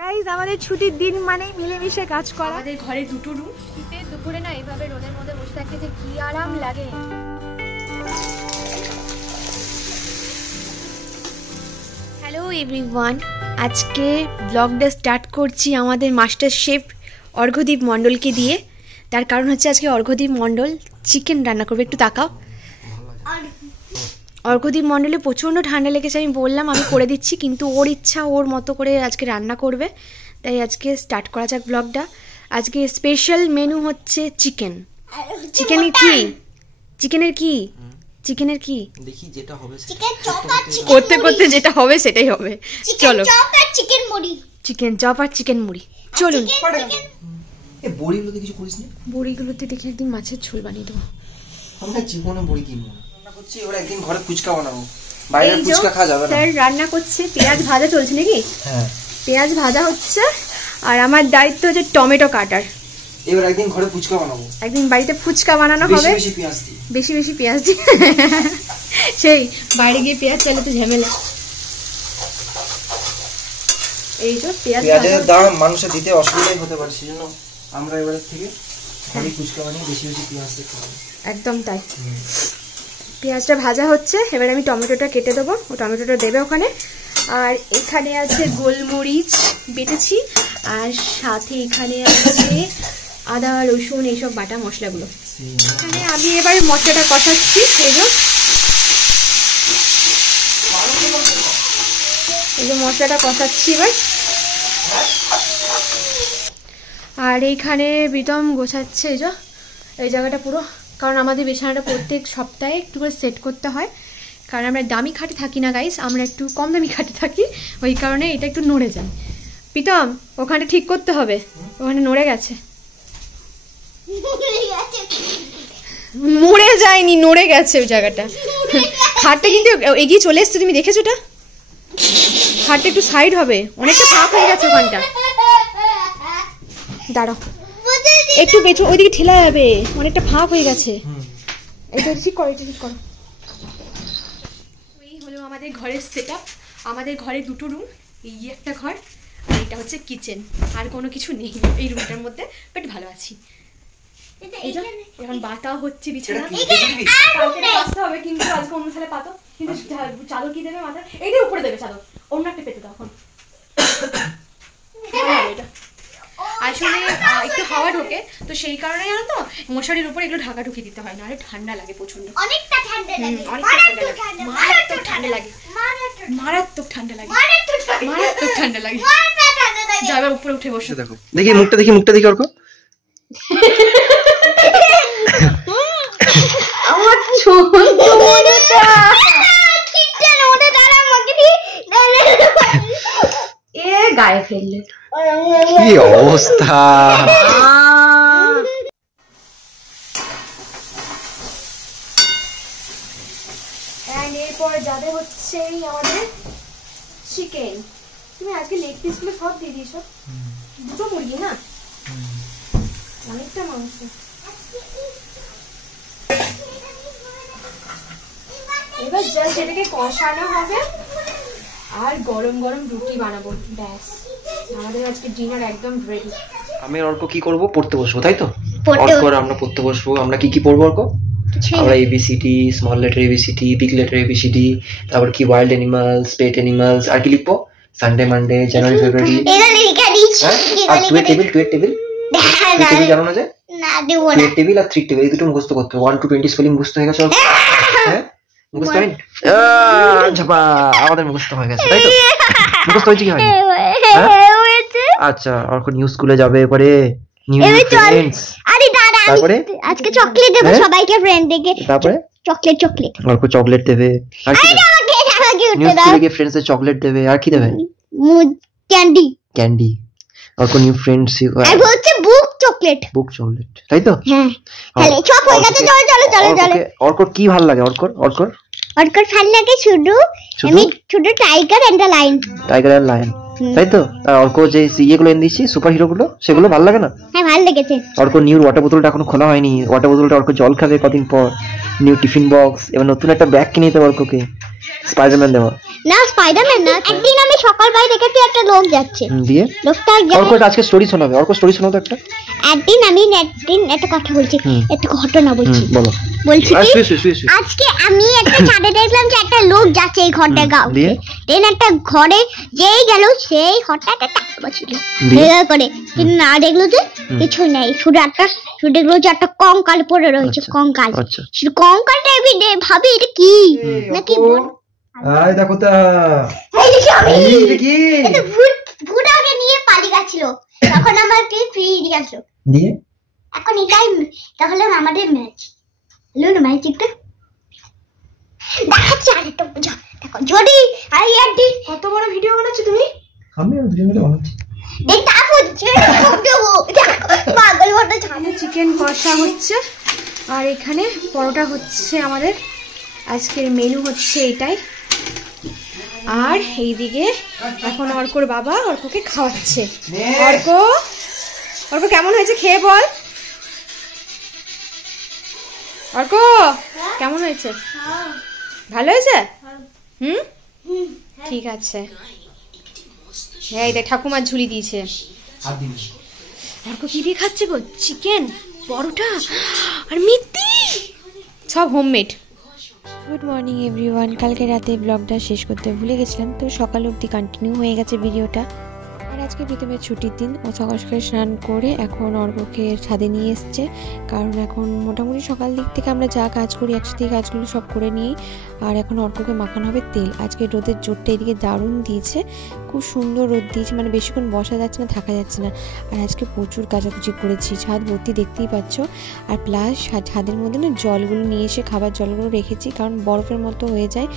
Guys আমাদের ছুটির দিন মানে মিলেমিশে কাজ করা। আমাদের ঘরে দুটো রুম, শীতে দুপুরে না এইভাবে রোদের মধ্যে বসে থাকতে যে কি আরাম লাগে। হ্যালো এভরিওয়ান, আজকে ব্লগটা স্টার্ট করছি আমাদের মাস্টার শেফ অর্ঘ্যদীপ মণ্ডলকে দিয়ে। তার কারণ হচ্ছে আজকে অর্ঘ্যদীপ মণ্ডল চিকেন রান্না করবে। একটু তাকাও। অর্ঘ্যদীপ মণ্ডলে প্রচণ্ড ঠান্ডা লেগেছে, আমি বললাম আমি করে দিচ্ছি, কিন্তু ওর ইচ্ছা ওর মতো করে আজকে রান্না করবে। তাই আজকে স্টার্ট করা যাক ব্লগটা। আজকে স্পেশাল মেনু হচ্ছে চিকেন। চিকেনের কি চিকেনের কি দেখি যেটা হবে করতে করতে যেটা হবে সেটাই হবে। চলো চিকেন চপ আর চিকেন মুড়ি। চলুন। এই বড়িগুলোতে কিছু করিস না? বড়িগুলোতে দেখি একদিন মাছের ঝোল বানিয়ে দেবো। আমরা জীবনে বড়ি কিনবো না। রান্না করছি, ওরা একদিন ঘরে ফুচকা বানাবো। বাইরে ফুচকা খাওয়া যাবে না। স্যার রান্না করছে, পেঁয়াজ ভাজা চলছে নাকি? হ্যাঁ, পেঁয়াজ ভাজা হচ্ছে আর আমার দায়িত্ব হচ্ছে টমেটো কাটার। এবার একদিন ঘরে ফুচকা বানাবো। একদিন বাড়িতে ফুচকা বানানো হবে, বেশি পেঁয়াজ দিয়ে, বেশি পেঁয়াজ দিয়ে। সেই বাইরে গিয়ে পেঁয়াজ চাইলে তো ঝামেলা। এই তো পেঁয়াজের দাম মানুষের দিতে অসুবিধাই হতে পারে, সেজন্য আমরা এবারে থেকে ঘরে ফুচকা বানিয়ে বেশি পেঁয়াজ দিয়ে খাবো। একদম তাই। পেঁয়াজটা ভাজা হচ্ছে, এবার আমি টমেটোটা কেটে দেবো, ও টমেটোটা দেবে ওখানে। আর এখানে আছে গোলমরিচ বেটেছি, আর সাথে এখানে আছে আদা রসুন এইসব বাটা মশলাগুলো। এখানে আমি এবার মশলাটা কষাচ্ছি। এই যে মশলাটা কষাচ্ছি এবার। আর এইখানে প্রীতম গোছাচ্ছে এই জায়গাটা পুরো, কারণ আমাদের বিছানাটা প্রত্যেক সপ্তাহে একটু করে সেট করতে হয়, কারণ আমরা দামি খাটে থাকি না গাইস, আমরা একটু কম দামি খাটে থাকি, ওই কারণে এটা একটু নড়ে যায়। প্রীতম ওখানে ঠিক করতে হবে, ওখানে নড়ে গেছে। মরে যায়নি, নড়ে গেছে ওই জায়গাটা। খাটটা কিন্তু এগিয়ে চলে এসছে, তুমি দেখেছো ওটা? খাটটা একটু সাইড হবে, অনেকটা ফাঁক হয়ে গেছে ওখানটা। দাঁড়াও একটু পেছন, ওইদিকে ঠেলা যাবে, অনেকটা ফাঁক হয়ে গেছে। এটা ঠিক করো, এটা ঠিক করো। এই হলো আমাদের ঘরের সেটআপ। আমাদের ঘরে দুটো রুম, এই একটা ঘর আর এটা হচ্ছে কিচেন, আর কোনো কিছু নেই এই রুমটার মধ্যে, বাট ভালো আছি। এখন বাতা হচ্ছে বিছানা, কালকে বাঁচতে হবে, কিন্তু আজকে অন্য সালে পাতো। কিন্তু চাদর কি দেবে মাথায়? এইটার উপরে দেবে চাদর, অন্য একটা পেতে দাও এখন। এটা আসলে একটু হাওয়া ঢোকে, তো সেই কারণে জানো তো মশারির উপর এগুলো ঢাকা ঢুকিয়ে দিতে হয়, না হলে ঠান্ডা লাগে প্রচন্ড। অনেকটা ঠান্ডা লাগে, মারাত্মক ঠান্ডা লাগে, মারাত্মক ঠান্ডা লাগে। যাবে উপরে উঠে বসে দেখো, দেখি মুখটা দেখি অর্ক। আমার ছোটটা ঠিকটা ওটা দাঁড়া আমাকে এ গায়ে ফেললে, কি অবস্থা! এরপর যাবে হচ্ছে আমাদের চিকেন। তুমি আজকে লেগ পিস গুলো সব দিয়ে দিয়েছো, দুটো মুরগি না, অনেকটা মাংস। এবার জাস্ট এটাকে কষানো হবে আর গরম গরম রুটি বানাবো, ব্যাস আমাদের আজকে ডিনার একদম রেডি। আমি অর্ক কি করব? পড়তে বসবো, তাই তো? অর্ক আমরা পড়তে বসবো। আমরা কি পড়বো অর্ক? আমরা ABCD, small letter ABCD, big letter ABCD, তারপর কি ওয়াইল্ড অ্যানিমালস, পেট অ্যানিমালস, আর কি লিখবো? Sunday, Monday, January, February. আর টুয়েট টেবিল জানো না? যে টুয়েট টেবিল আর থ্রি টেবিল এই দুটো মুখস্থ করতে হবে। 1 to 20 স্পেলিং মুখস্থ হয়ে গেছে। হ্যাঁ মুখস্থ হয়নি? ঝাপা, আমাদের মুখস্থ হয়ে গেছে, তাই তো? মুখস্থ হয়েছে কি হয়নি? আচ্ছা, অর্ক নিউ স্কুলে যাবে, এবারে নিউ ফ্রেন্ডস। আরে দাদা, তারপরে আজকে চকলেট দেব সবাইকে, ফ্রেন্ডদেরকে। তারপরে চকলেট অর্ক চকলেট দেবে, আর কি দেবে? নিউ স্কুলে গিয়ে ফ্রেন্ডসদের চকলেট দেবে, আর কি দেবে? ক্যান্ডি। অর্ক নিউ ফ্রেন্ডস আর বলছে বুক চকলেট, তাই তো? হ্যাঁ, তাহলে চক হয়ে গেছে। চলো। অর্ক কি ভালো লাগে? অর্কর ভালো লাগে শুধু টাইগার এন্ড লায়ন। তাই তো? আর অর্ক যে ইয়েগুলো এনে দিয়েছি সুপার হিরো গুলো, সেগুলো ভালো লাগে না? হ্যাঁ ভালো লেগেছে। অর্ক নিউ ওয়াটার বোতলটা এখনো খোলা হয়নি। ওয়াটার বোতলটা অর্ক জল খাবে কদিন পর। নিউ টিফিন বক্স, এবার নতুন একটা ব্যাগ কিনে দিতে অর্ককে, স্পাইডারম্যান দেওয়া। না স্পাইডারম্যান না, একদিন আমি সকালবেলা দেখেছি একটা লোক যাচ্ছে, দিয়ে লোকটা অর্ক আজকে স্টোরি শোনাবে। অর্ক স্টোরি শোনাও তো একটা। একদিন একটা কথা বলছি, একটা ঘটনা বলছি। বলো। বলছি কি, আজকে আমি একটা ছাদে দেখলাম যে একটা লোক যাচ্ছে এই ঘরটা গাঁও। দেন একটা ঘরে যেই গেল সেই হঠাৎ একটা ছিল ভেঙে করে, কিন্তু না দেখলো যে কিছু নেই, শুধু দেখলো যে একটা কঙ্কাল পড়ে রয়েছে। কঙ্কাল, শুধু কঙ্কালটা আমি ভাবি এটা কি নাকি আয় দেখো তা ভূত আগে নিয়ে পালিয়ে গেছিল, তখন আমাকে ফিরিয়ে আসলো। দিয়ে এখন এটাই তাহলে আমাদের ম্যাচ হলো না, ম্যাজিকটা দেখাচ্ছি। আর একটা বুঝা দেখো, যদি আর একদিন কত বড় ভিডিও বানাচ্ছো তুমি? আমি দুজন মিলে বানাচ্ছি। চিকেন কষা হচ্ছে আর এখানে পরোটা হচ্ছে। আমাদের আজকের মেনু হচ্ছে এটাই। আর এইদিকে এখন অর্কর বাবা অর্ককে খাওয়াচ্ছে। অর্ক কেমন হয়েছে খেয়ে বল। অর্ক কেমন হয়েছে? ভালো হয়েছে? ঠিক আছে। হ্যাঁ এই দেখ ঠাকুমার ঝুলি দিয়েছে। অর্ক কি দিয়ে খাচ্ছে গো? চিকেন, পরোটা আর মিষ্টি, সব হোমমেড। Good morning everyone. কালকে রাতে ব্লগটা শেষ করতে ভুলে গেছিলাম, তো সকাল অবধি কন্টিনিউ হয়ে গেছে ভিডিওটা। আর আজকে প্রীতমের ছুটির দিন, ও সকাল সকালে স্নান করে এখন অর্ককে ছাদে নিয়ে এসছে। কারণ এখন মোটামুটি সকাল দিক থেকে আমরা যা কাজ করি একসাথে কাজগুলো সব করে নিই। আর এখন অর্ককে মাখানো হবে তেল। আজকে রোদের জোরটা এদিকে দারুণ দিয়েছে, খুব সুন্দর রোদ দিয়েছে, মানে বেশিক্ষণ বসা যাচ্ছে না, থাকা যাচ্ছে না। আর আজকে প্রচুর কাচাকুচি করেছি, ছাদ ভর্তি দেখতেই পাচ্ছ। আর প্লাস ছাদের মধ্যে না জলগুলো নিয়ে এসে খাবার জলগুলো রেখেছি, কারণ বরফের মতো হয়ে যায়,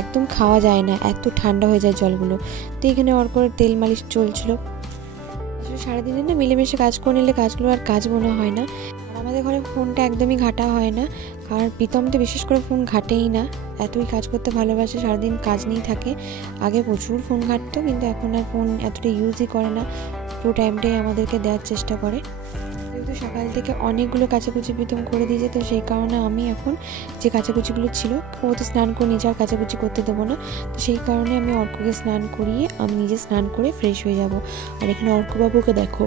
একদম খাওয়া যায় না, এত ঠান্ডা হয়ে যায় জলগুলো। তো এখানে অর্কর তেল মালিশ চলছিল। সারাদিনে না মিলেমিশে কাজ করে নিলে কাজগুলো আর কাজ মনে হয় না। আর আমাদের ঘরে ফোনটা একদমই ঘাটা হয় না, কারণ প্রীতম তো বিশেষ করে ফোন ঘাটেই না, এতই কাজ করতে ভালোবাসে, সারাদিন কাজ নিয়েই থাকে। আগে প্রচুর ফোন ঘাটতো, কিন্তু এখন আর ফোন এতটা ইউজই করে না, পুরো টাইমটাই আমাদেরকে দেওয়ার চেষ্টা করে। যেহেতু সকাল থেকে অনেকগুলো কাচাকুচি প্রীতম করে দিয়েছে, তো সেই কারণে আমি এখন যে কাচাকুচিগুলো ছিল, ও তো স্নান করে নিজে আর কাচাকুচি করতে দেবো না, তো সেই কারণে আমি অর্ককে স্নান করিয়ে আমি নিজে স্নান করে ফ্রেশ হয়ে যাব। আর এখানে অর্কবাবুকে দেখো,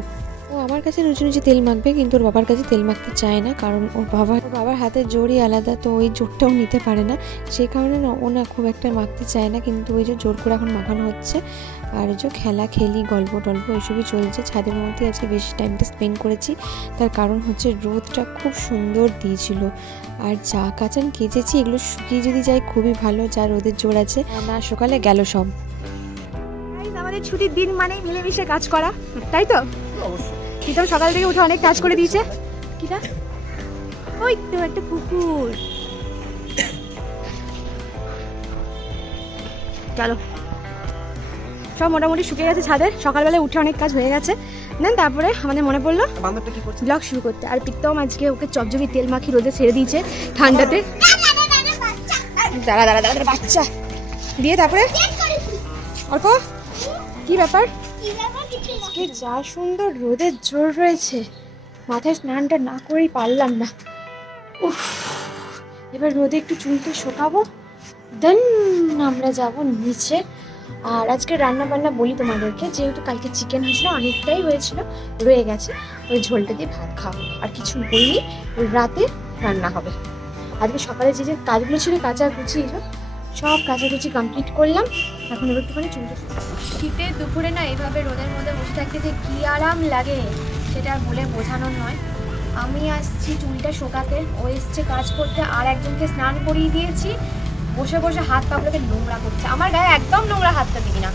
ও আমার কাছে নুচি নুচি তেল মাখবে, কিন্তু ওর বাবার কাছে তেল মাখতে চায় না, কারণ ওর বাবার হাতের জোরই আলাদা, তো ওই জোরটাও নিতে পারে না, সেই কারণে না ও না খুব একটা মাখতে চায় না। কিন্তু ওই যে জোর করে এখন মাখানো হচ্ছে। আর যে খেলি গল্প টল্প এসবই চলছে। ছাদের মধ্যে আজকে বেশি টাইমটা স্পেন্ড করেছি, তার কারণ হচ্ছে রোদটা খুব সুন্দর দিয়েছিল। আর যা কাচান কেচেছি এগুলো শুকিয়ে যদি যায় খুবই ভালো, যা রোদের জোর আছে, না সকালে গেল সব। আমাদের ছুটির দিন মানে মিলেমিশে কাজ করা, তাই তো? প্রীতম সকাল থেকে উঠে অনেক কাজ করে দিয়েছে। কিটা ওই তো একটা কুকুর। চলো, সব মোটামুটি শুকিয়ে গেছে ছাদের, সকালবেলা উঠে অনেক কাজ হয়ে গেছে। দেন তারপরে আমাদের মনে পড়লো ব্লগ শুরু করতে। আর প্রীতম আজকে ওকে চপজগি তেল মাখি রোদে ছেড়ে দিয়েছে ঠান্ডাতে। দাঁড়া বাচ্চা দিয়ে তারপরে অর্ক কি ব্যাপার? যা সুন্দর রোদের জোর রয়েছে, মাথায় স্নানটা না করেই পারলাম না। উফ, এবার রোদে একটু চুলটা শোকাবো, দেন আমরা যাব নিচে। আর আজকে রান্না বান্না বলি তোমাদেরকে, যেহেতু কালকে চিকেন হয়েছিল, অনেকটাই হয়েছিল, রয়ে গেছে, ওই ঝোলটা দিয়ে ভাত খাবো। আর কিছু বলিনি, রাতে রান্না হবে। আজকে সকালে যে কাজগুলো ছিল কাচাকুচি, সব কাচাকুচি কমপ্লিট করলাম। এখন এবার একটুখানি চুলটা, শীতে দুপুরে না এইভাবে রোদের মধ্যে বসে থাকতে যে কী আরাম লাগে সেটা বলে বোঝানোর নয়। আমি আসছি চুলটা শোকাতে, ও এসছে কাজ করতে, আর একজনকে স্নান করিয়ে দিয়েছি, বসে বসে হাত পাগুলোকে নোংরা করছে। আমার গায়ে একদম নোংরা হাতটা দিবি না,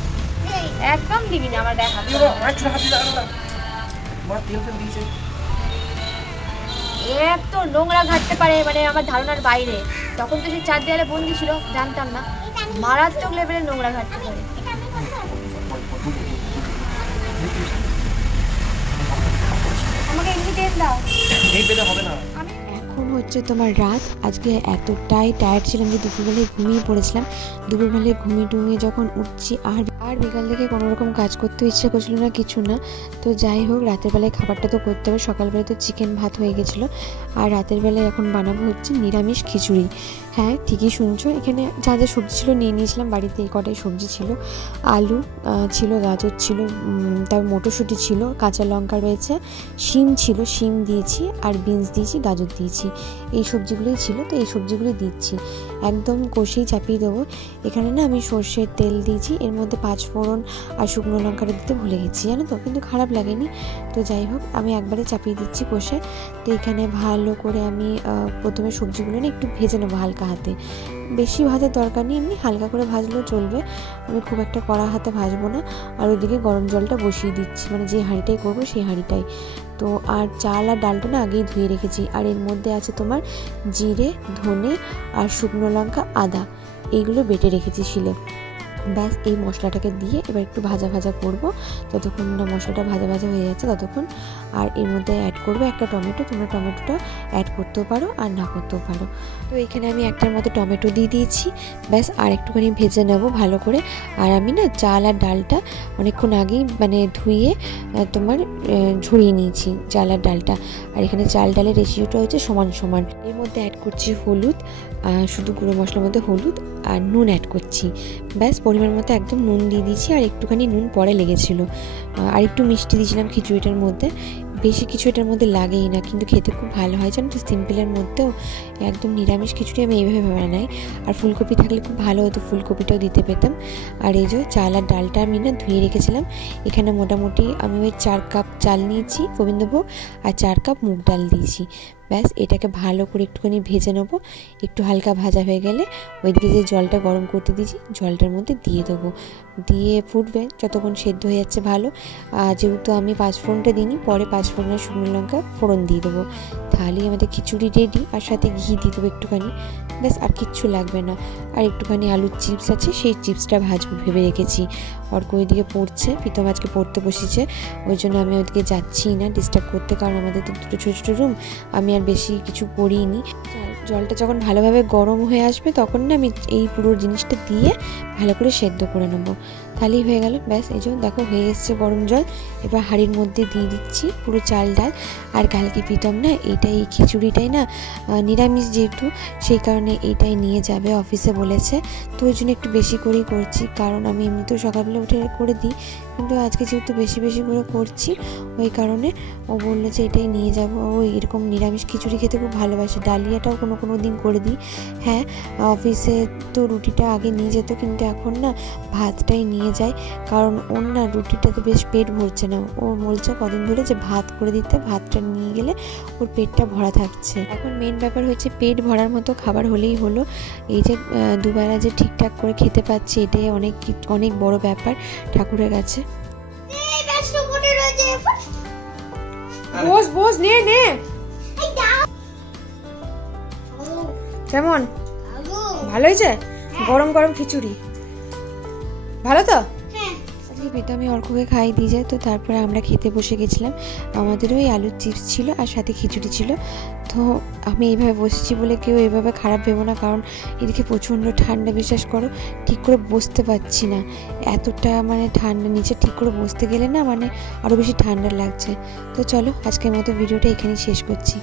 একদম দিবি না আমার গায়ে হাত। এত নোংরা ঘাটতে পারে মানে আমার ধারণার বাইরে। তখন তো সেই চার দেয়ালে বন্দি ছিল, জানতাম না, মারাত্মক লেভেলের নোংরা ঘাটতে পারে। আমাকে এমনি তেল দাও। এখন হচ্ছে তোমার রাত। আজকে এতটাই টায়ার্ড ছিলাম যে দুপুরবেলায় ঘুমিয়ে পড়েছিলাম। দুপুরবেলায় ঘুমিয়ে যখন উঠছি আর বিকাল থেকে কোনো রকম কাজ করতে ইচ্ছা করছিল না, কিছু না। তো যাই হোক, রাতের বেলায় খাবারটা তো করতে হবে। সকালবেলায় তো চিকেন ভাত হয়ে গেছিলো, আর রাতের বেলায় এখন বানাবো হচ্ছে নিরামিষ খিচুড়ি। হ্যাঁ, ঠিকই শুনছো, এখানে যা যা সবজি ছিল নিয়ে নিয়েছিলাম। বাড়িতে এই কটাই সবজি ছিল, আলু ছিল, গাজর ছিল, তারপর মটরশুঁটি ছিল, কাঁচা লঙ্কা রয়েছে, শিম ছিল, শিম দিয়েছি, আর বিনস দিয়েছি, গাজর দিয়েছি। এই সবজিগুলোই ছিল, তো এই সবজিগুলোই দিচ্ছি। একদম কষেই চাপিয়ে দেবো। এখানে না আমি সর্ষের তেল দিয়েছি, এর মধ্যে 5 ফোড়ন আর শুকনো লঙ্কাটা দিতে ভুলে গেছি, জানো তো, কিন্তু খারাপ লাগেনি। তো যাই হোক, আমি একবারে চাপিয়ে দিচ্ছি কষে। তো এখানে ভালো করে আমি প্রথমে সবজিগুলো না একটু ভেজে নেবো হালকা হাতে। বেশি ভাজার দরকার নেই, এমনি হালকা করে ভাজলেও চলবে। আমি খুব একটা কড়া হাতে ভাজবো না। আর ওইদিকে গরম জলটা বসিয়ে দিচ্ছি, মানে যে হাঁড়িটাই করবো সেই হাঁড়িটাই। তো আর চাল আর ডালটা না আগেই ধুয়ে রেখেছি। আর এর মধ্যে আছে তোমার জিরে, ধনে আর শুকনো লঙ্কা, আদা, এইগুলো বেটে রেখেছি শিলে। ব্যাস, এই মশলাটাকে দিয়ে এবার একটু ভাজা ভাজা করবো। যতক্ষণ না মশলাটা ভাজা ভাজা হয়ে যাচ্ছে ততক্ষণ। আর এর মধ্যে অ্যাড করবো একটা টমেটো। তোমরা টমেটোটা অ্যাড করতেও পারো আর না করতেও পারো। তো এখানে আমি একটার মধ্যে টমেটো দিয়ে দিয়েছি। ব্যাস, আর একটুখানি ভেজে নেবো ভালো করে। আর আমি না চাল আর ডালটা অনেকক্ষণ আগেই মানে ধুয়ে তোমার ঝরিয়ে নিয়েছি, চাল আর ডালটা। আর এখানে চাল ডালের রেশিওটা হচ্ছে সমান সমান। এর মধ্যে অ্যাড করছি হলুদ, শুধু গুঁড়ো মশলার মধ্যে হলুদ আর নুন অ্যাড করছি। ব্যাস, পরিমাণ মতো একদম নুন দিয়ে দিয়েছি। আর একটুখানি নুন পরে লেগেছিলো। আর একটু মিষ্টি দিয়েছিলাম খিচুড়িটার মধ্যে। বেশি কিছু এটার মধ্যে লাগেই না, কিন্তু খেতে খুব ভালো হয়, জানো তো। সিম্পলের মধ্যেও একদম নিরামিষ খিচুড়ি আমি এইভাবে বানাই। আর ফুলকপি থাকলে খুব ভালো হতো, ফুলকপিটাও দিতে পেতাম। আর এই যে চাল আর ডালটা আমি না ধুয়ে রেখেছিলাম। এখানে মোটামুটি আমি ওই 4 কাপ চাল নিয়েছি গোবিন্দভোগ, আর 4 কাপ মুগ ডাল দিয়েছি। ব্যাস, এটাকে ভালো করে একটুখানি ভেজে নেবো। একটু হালকা ভাজা হয়ে গেলে ওইদিকে যে জলটা গরম করতে দিয়েছি জলটার মধ্যে দিয়ে দেবো। দিয়ে ফুটবে যতক্ষণ সেদ্ধ হয়ে যাচ্ছে ভালো। যেহেতু আমি 5 ফোড়নটা দিইনি, পরে 5 ফোড়নের শুকনো লঙ্কা ফোড়ন দিয়ে দেবো। তাহলেই আমাদের খিচুড়ি রেডি। আর সাথে ঘি দিয়ে দেবো একটুখানি। ব্যাস, আর কিচ্ছু লাগবে না। আর একটুখানি আলুর চিপস আছে, সেই চিপসটা ভাজবো ভেবে রেখেছি। অর্ক ওইদিকে পড়ছে, প্রীতম আজকে পড়তে বসেছে, ওই জন্য আমি ওইদিকে যাচ্ছি না ডিস্টার্ব করতে, কারণ আমাদের তো দুটো ছোটো ছোটো রুম। আমি আর বেশি কিছু করিনি। জলটা যখন ভালোভাবে গরম হয়ে আসবে তখন না আমি এই পুরো জিনিসটা দিয়ে ভালো করে সেদ্ধ করে নেবো, তাহলেই হয়ে গেল। ব্যাস, এই যে দেখো হয়ে এসছে গরম জল। এবার হাঁড়ির মধ্যে দিয়ে দিচ্ছি পুরো চাল ডাল। আর কালকে প্রীতম না এই খিচুড়িটাই না নিরামিষ যেহেতু, সেই কারণে এইটাই নিয়ে যাবে অফিসে বলেছে। তো ওই জন্য একটু বেশি করেই করছি, কারণ আমি এমনিতেও সকালবেলা উঠে করে দিই, কিন্তু আজকে যেহেতু বেশি বেশি করে করছি ওই কারণে ও বললো যে এটাই নিয়ে যাবো। ও এরকম নিরামিষ খিচুড়ি খেতে খুব ভালোবাসে। ডালিয়াটাও কোনো দিন করে দিই। হ্যাঁ, অফিসে তো রুটিটা আগে নিয়ে যেত, কিন্তু এখন না ভাতটাই নিয়ে যায়, কারণ ওর না রুটিটাতে বেশ পেট ভরছে না। ও বলছে কদিন ধরে যে ভাত করে দিতে, ভাতটা নিয়ে গেলে ওর পেটটা ভরা থাকছে। এখন মেন ব্যাপার হচ্ছে পেট ভরার মতো খাবার হলেই হলো। এই যে দুবেলা যে ঠিকঠাক করে খেতে পাচ্ছি, এটাই অনেক বড় ব্যাপার ঠাকুরের কাছে। বস বস, নে নে। কেমন? ভালো হয়েছে? গরম গরম খিচুড়ি ভালো তো? আজকে প্রীতমই অর্ককে খাইয়ে দিয়ে যায়। তো তারপরে আমরা খেতে বসে গেছিলাম। আমাদেরও ওই আলুর চিপস ছিল আর সাথে খিচুড়ি ছিল। তো আমি এইভাবে বসেছি বলে কেউ এভাবে খারাপ ভেবো না, কারণ এদিকে প্রচণ্ড ঠান্ডা, বিশ্বাস করো ঠিক করে বসতে পারছি না। এতটা মানে ঠান্ডা, নিচে ঠিক করে বসতে গেলে না মানে আরও বেশি ঠান্ডা লাগছে। তো চলো, আজকের মতো ভিডিওটা এখানেই শেষ করছি।